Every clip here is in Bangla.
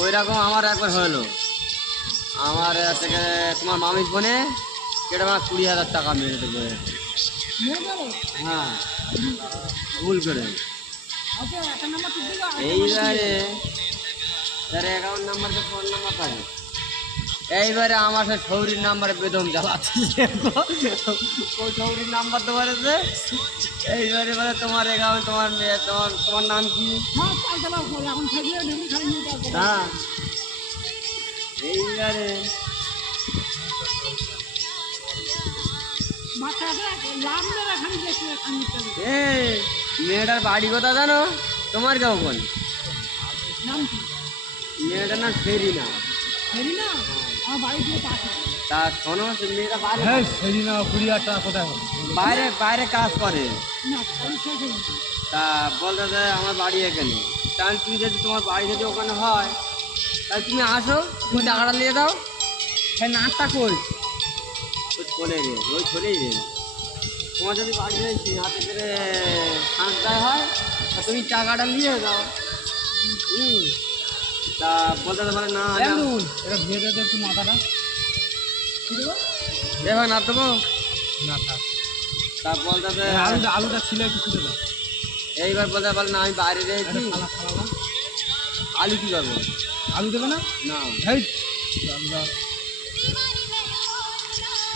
ওই রকম আমার একবার হলো, আমার থেকে তোমার মামির ফোনে কেটে আমার 20,000 টাকা মেরে দেবো। হ্যাঁ, ভুল করে। এইবারে তার অ্যাকাউন্ট নাম্বার তো ফোন নাম্বার থাকে, এইবারে আমার সে সৌরির নাম্বারে বেদম জ্বালাচ্ছে। ওই সৌরির নাম্বার তোমার আছে, এইবারে বলে তোমার অ্যাকাউন্ট, তোমার মেয়ে, তোমার তোমার নাম কি? হ্যাঁ, এইবারে মেয়েটার বাড়ি কোথা জানো? তোমার কখন মেয়েটার নাম ফেরিনা। তা শোনো, মেয়েটা বাইরে বাইরে কাজ করে। তা বলতে যে আমার বাড়ি এখানে, তাহলে তুমি যদি তোমার বাড়ি যদি ওখানে হয় তাহলে তুমি আসো, তুমি টাকাটা নিয়ে দাও। হ্যাঁ, নাচটা কই? ওই ছোলে রে, ওই ছোলেই রে। তোমার যদি বাড়ি হাতে করে সাঁতটায় হয় তা তুমি টাকাটা নিয়ে দাও। তা বলতে পারে না, এটা ধুয়ে দেবে একটু মাথাটা। এবার না দেবো না, তা বলতে আলুটা ছিল একটু ছুটে দাও। এইবার বলতে পারে না, আমি বাইরে রয়েছি। আলু কি করবো? আলু দেবে না? না,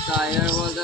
তা এবার বলতে